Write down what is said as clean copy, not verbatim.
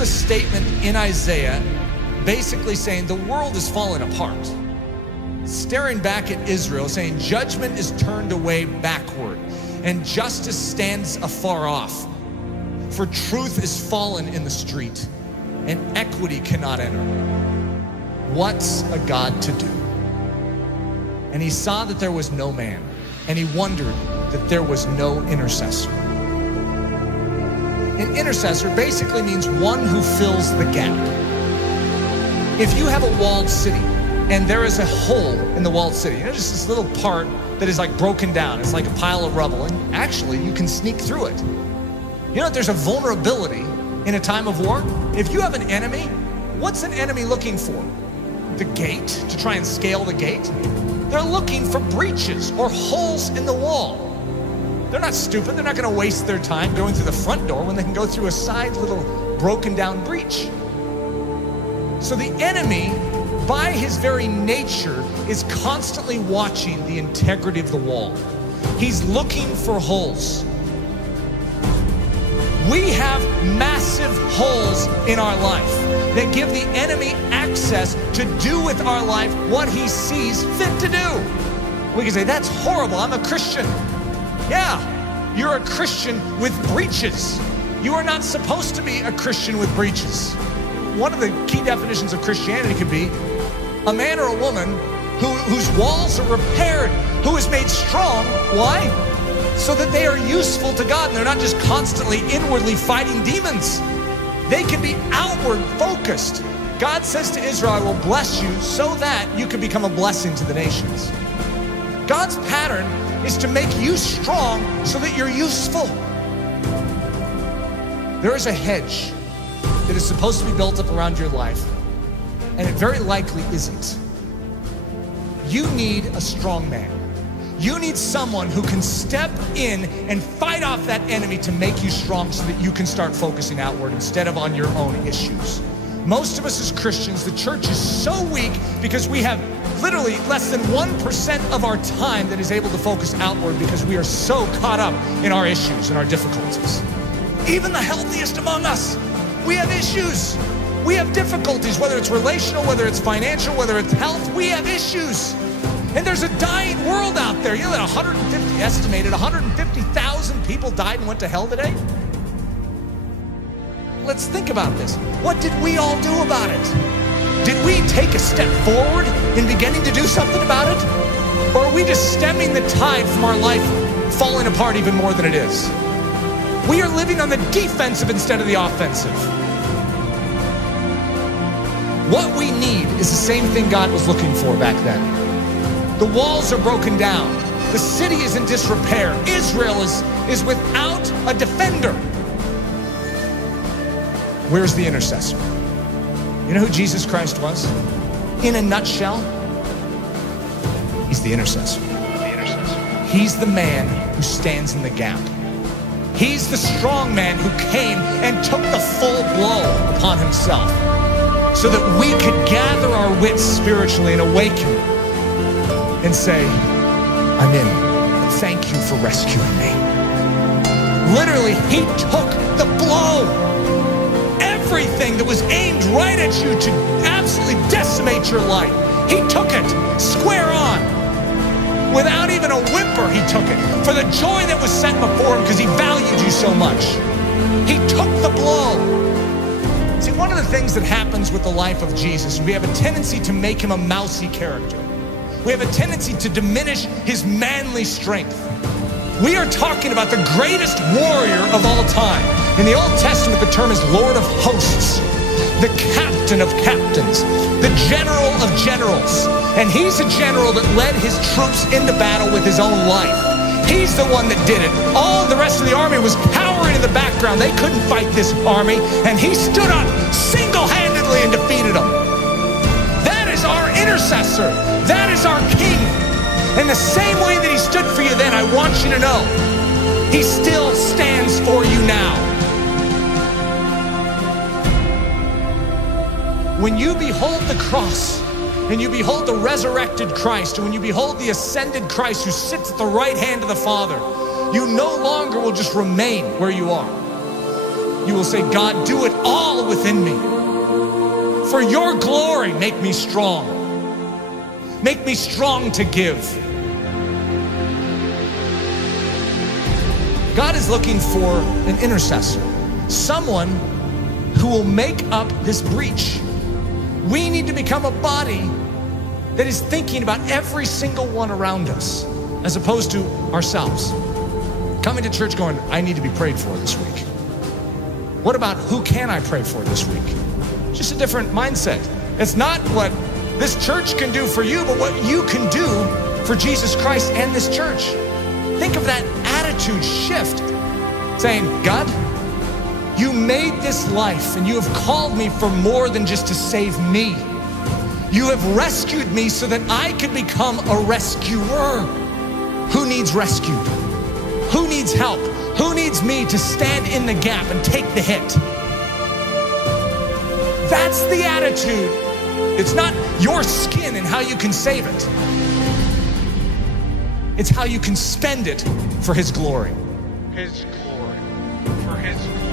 a statement in Isaiah basically saying the world is falling apart. Staring back at Israel, saying judgment is turned away backward and justice stands afar off. For truth is fallen in the street and equity cannot enter. What's a God to do? And he saw that there was no man, and he wondered that there was no intercessor. An intercessor basically means one who fills the gap. If you have a walled city and there is a hole in the walled city, just this little part that is like broken down, it's like a pile of rubble, and actually you can sneak through it. That there's a vulnerability in a time of war. If you have an enemy, what's an enemy looking for? The gate, to try and scale the gate? They're looking for breaches or holes in the wall. They're not stupid. They're not going to waste their time going through the front door when they can go through a side little broken down breach. So the enemy, by his very nature, is constantly watching the integrity of the wall. He's looking for holes. We have massive holes in our life that give the enemy access to do with our life what he sees fit to do. We can say, that's horrible, I'm a Christian. Yeah, you're a Christian with breaches. You are not supposed to be a Christian with breaches. One of the key definitions of Christianity could be a man or a woman whose walls are repaired, who is made strong. Why? So that they are useful to God and they're not just constantly inwardly fighting demons. They can be outward focused. God says to Israel, I will bless you so that you can become a blessing to the nations. God's pattern is to make you strong so that you're useful. There is a hedge that is supposed to be built up around your life, and it very likely isn't. You need a strong man. You need someone who can step in and fight off that enemy to make you strong so that you can start focusing outward instead of on your own issues. Most of us as Christians, the church is so weak because we have literally less than 1% of our time that is able to focus outward because we are so caught up in our issues and our difficulties. Even the healthiest among us, we have issues. We have difficulties, whether it's relational, whether it's financial, whether it's health, we have issues. And there's a dying world out there. You know that estimated 150,000 people died and went to hell today? Let's think about this. What did we all do about it? Did we take a step forward in beginning to do something about it? Or are we just stemming the tide from our life falling apart even more than it is? We are living on the defensive instead of the offensive. What we need is the same thing God was looking for back then. The walls are broken down. The city is in disrepair. Israel is without a defender. Where's the intercessor? You know who Jesus Christ was? In a nutshell, he's the intercessor. He's the man who stands in the gap. He's the strong man who came and took the full blow upon himself so that we could gather our wits spiritually and awaken and say, I'm in. Thank you for rescuing me. Literally, he took the blow. Everything that was aimed right at you to absolutely decimate your life, he took it square on. Without even a whimper, he took it for the joy that was set before him because he valued you so much. He took the blow. See, one of the things that happens with the life of Jesus, we have a tendency to make him a mousy character. We have a tendency to diminish his manly strength. We are talking about the greatest warrior of all time. In the Old Testament, the term is Lord of Hosts, the captain of captains, the general of generals. And he's a general that led his troops into battle with his own life. He's the one that did it. All the rest of the army was cowering in the background. They couldn't fight this army. And he stood up single-handedly and defeated them. That is our intercessor. That is our king. And the same way that he stood for you then, I want you to know, he still stands for you now. When you behold the cross, and you behold the resurrected Christ, and when you behold the ascended Christ who sits at the right hand of the Father, you no longer will just remain where you are. you will say, God, do it all within me. For your glory, make me strong. Make me strong to give. God is looking for an intercessor, someone who will make up this breach. We need to become a body that is thinking about every single one around us, as opposed to ourselves. Coming to church going, I need to be prayed for this week. What about who can I pray for this week? Just a different mindset. It's not what this church can do for you, but what you can do for Jesus Christ and this church. Think of that attitude shift, saying, God, you made this life and you have called me for more than just to save me. You have rescued me so that I can become a rescuer. Who needs rescued? Who needs help? Who needs me to stand in the gap and take the hit? That's the attitude. It's not your skin and how you can save it. It's how you can spend it for His glory. His glory. For His glory.